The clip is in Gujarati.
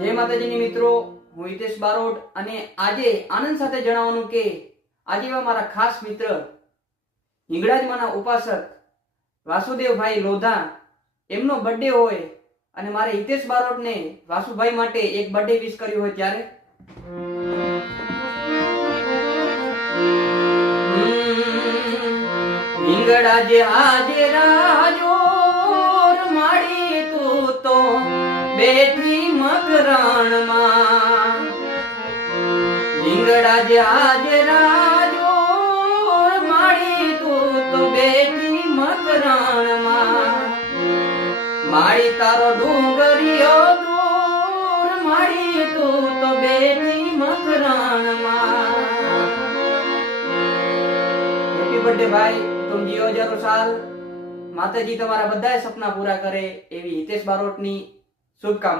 જય માતાજીની મિત્રો, હું હિતેશ બારોટ અને આજે આનંદ સાથે જણાવવાનું કે આજે એવા મારા ખાસ મિત્ર હિંગળાજમાના ઉપાસક વાસુદેવભાઈ લોધા એમનો બર્થડે હોય અને મારે હિતેશ બારોટને વાસુભાઈ માટે એક બર્થડે વિશ કર્યું હોય ત્યારે હિંગળાજે આજે રાજોર માડી તું તો બેઠી મકરાણમાં હિંગળાજે આજે રાજોર માડી તું તો બેઠી મકરાણમાં માળી તારો ડુંગરિયો દૂર માળી તું તો બેઠી મકરાણમાં હેપી બર્થડે ભાઈ, तुम जियो हजारों साल। माताजी तुम्हारा बधाए सपना पूरा करे एवी हितेश बारोटनी शुभकामना।